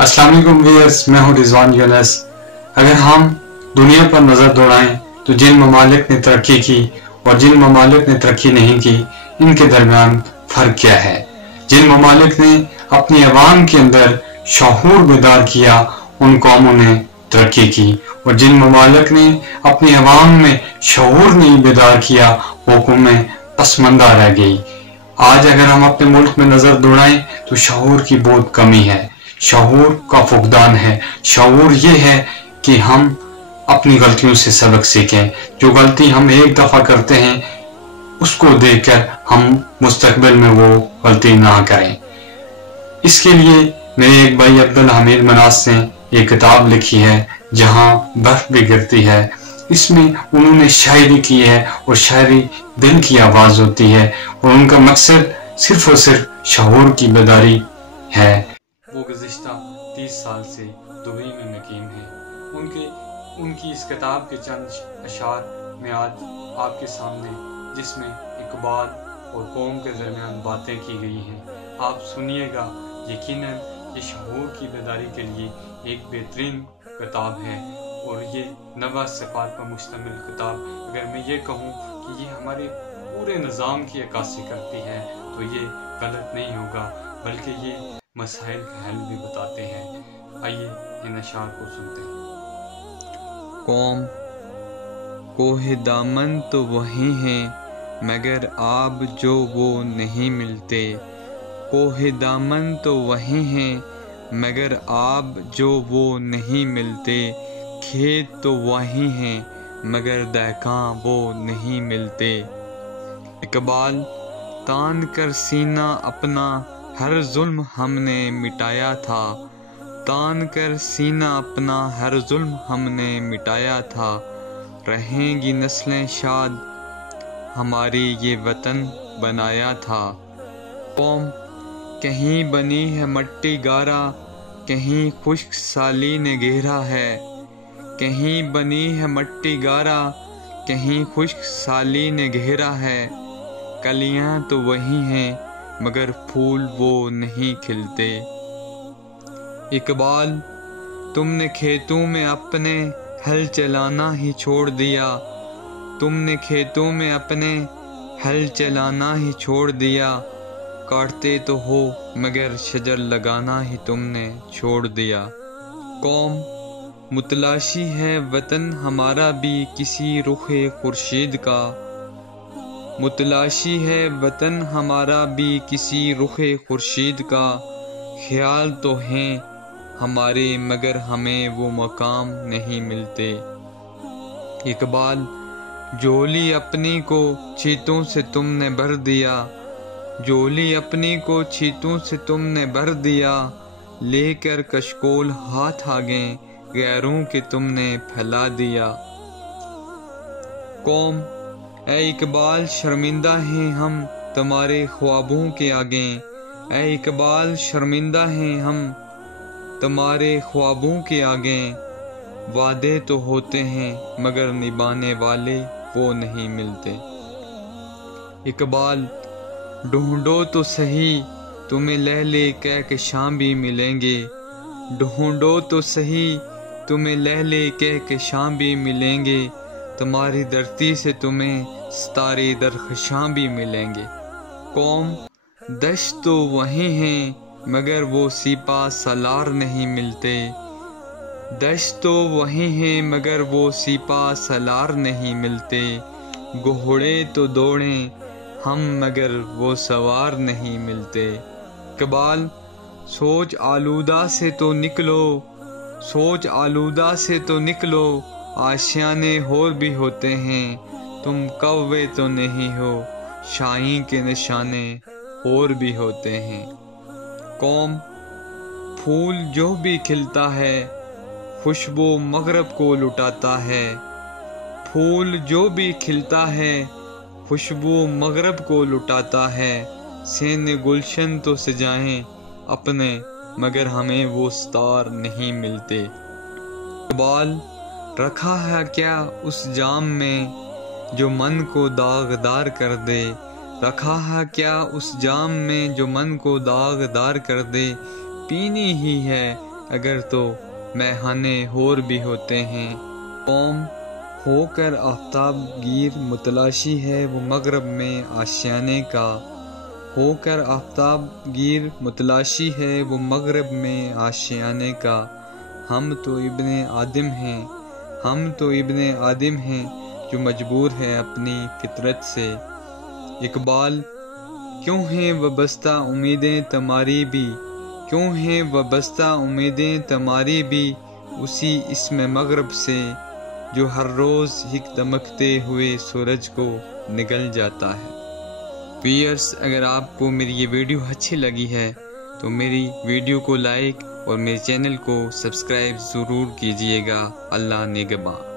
अस्सलाम वालेकुम व्यूअर्स, मैं हूं रिजवान यूनुस। अगर हम दुनिया पर नज़र दौड़ाएं तो जिन ममालिक ने तरक्की की और जिन ममालिक ने तरक्की नहीं की, इनके दरमियान फ़र्क क्या है। जिन ममालिक ने अपनी अवाम के अंदर शऊर बेदार किया, उन कौमों ने तरक्की की, और जिन ममालिक ने अपनी अवाम में शऊर नहीं बेदार किया, वो कौमें पसमंदा रह गई। आज अगर हम अपने मुल्क में नज़र दौड़ाएं तो शऊर की बहुत कमी है, शऊर का फुकदान है। शऊर ये है कि हम अपनी गलतियों से सबक सीखें। जो गलती हम एक दफ़ा करते हैं, उसको देखकर हम मुस्तकबिल में वो गलती ना करें। इसके लिए मेरे एक भाई अब्दुल हमीद मनास ने एक किताब लिखी है, जहां बर्फ भी गिरती है। इसमें उन्होंने शायरी की है, और शायरी दिल की आवाज़ होती है, और उनका मकसद सिर्फ और सिर्फ शऊर की बेदारी है। वो गुज़िश्ता 30 साल से दुबई में मुकीम हैं। उनकी इस किताब के चंद अशार में आज आपके सामने, जिसमें इकबाल और कौम के दरमियान बातें की गई हैं, आप सुनिएगा। यकीनन ये शऊर की बेदारी के लिए एक बेहतरीन किताब है, और ये 9 सिफ़ात पर मुश्तमिल किताब, अगर मैं ये कहूँ कि ये हमारे पूरे निज़ाम की अक्कासी करती है तो ये गलत नहीं होगा, बल्कि ये मसाइल का हल भी बताते हैं। आइए इन अशार को सुनते हैं। कौम कोहे दामन तो वही हैं, मगर आब जो वो नहीं मिलते। कोहे दामन तो वही हैं, मगर आब जो वो नहीं मिलते। खेत तो वही हैं, मगर दहकां वो नहीं मिलते। इकबाल तान कर सीना अपना हर जुल्म हमने मिटाया था। तान कर सीना अपना हर जुल्म हमने मिटाया था। रहेंगी नस्लें शाद, हमारी ये वतन बनाया था। कौम कहीं बनी है मट्टी गारा, कहीं खुश्क साली ने घेरा है। कहीं बनी है मट्टी गारा, कहीं खुश्क साली ने घेरा है। कलियां तो वही हैं, मगर फूल वो नहीं खिलते। इकबाल तुमने खेतों में अपने हल चलाना ही छोड़ दिया। तुमने खेतों में अपने हल चलाना ही छोड़ दिया। काटते तो हो, मगर शजर लगाना ही तुमने छोड़ दिया। कौम मुतलाशी है वतन हमारा भी किसी रुखे खुर्शीद का। मुतलाशी है वतन हमारा भी किसी रुखे खुर्शीद का। ख्याल तो हैं हमारे, मगर हमें वो मकाम नहीं मिलते। इकबाल झोली अपनी को चीतों से तुमने भर दिया। झोली अपनी को चीतों से तुमने भर दिया। लेकर कशकोल हाथ आगे गैरों के तुमने फैला दिया। कौम ऐ इकबाल शर्मिंदा हैं हम तुम्हारे ख्वाबों के आगे। ऐ इकबाल शर्मिंदा हैं हम तुम्हारे ख्वाबों के आगे। वादे तो होते हैं, मगर निभाने वाले वो नहीं मिलते। इकबाल ढूंढो तो सही, तुम्हें लहले कह के शाम भी मिलेंगे। ढूंढो तो सही, तुम्हें लहले कह के शाम भी मिलेंगे। तुम्हारी धरती से तुम्हें सितारे दरख्शां भी मिलेंगे। कौम दश्त तो वही हैं, मगर वो सिपा सलार नहीं मिलते। दश्त तो वही हैं, मगर वो सिपा सलार नहीं मिलते। घोड़े तो दौड़ें हम, मगर वो सवार नहीं मिलते। इकबाल सोच आलूदा से तो निकलो, सोच आलूदा से तो निकलो। आशियाने और भी होते हैं, तुम कौवे तो नहीं हो। शाही के निशाने और भी होते हैं। कौम फूल जो भी खिलता है, खुशबू मगरब को लुटाता है। फूल जो भी खिलता है, खुशबू मगरब को लुटाता है। सेने गुलशन तो सजाएं अपने, मगर हमें वो सितार नहीं मिलते। इकबाल रखा है क्या उस जाम में, जो मन को दागदार कर दे। रखा है क्या उस जाम में, जो मन को दागदार कर दे। पीनी ही है اگر تو میخانے ہور بھی ہوتے ہیں۔ قوم ہو کر آفتاب گیر متلاشی ہے وہ مغرب میں آشیانے کا، ہو کر آفتاب گیر متلاشی ہے وہ مغرب میں آشیانے کا۔ ہم تو ابن آدم ہیں، ہم تو ابن آدم ہیں جو مجبور ہے اپنی فطرت سے۔ اقبال: کیوں ہیں وابستہ امیدیں تمہاری بھی، کیوں ہیں وابستہ امیدیں تمہاری بھی اسی اسم مغرب سے جو ہر روز ایک دمکتے ہوئے سورج کو نگل جاتا ہے۔ ویئرس، اگر آپ کو میری یہ ویڈیو اچھی لگی ہے تو میری ویڈیو کو لائک اور میرے چینل کو سبسکرائب ضرور کیجیے گا۔ اللہ نگہباں۔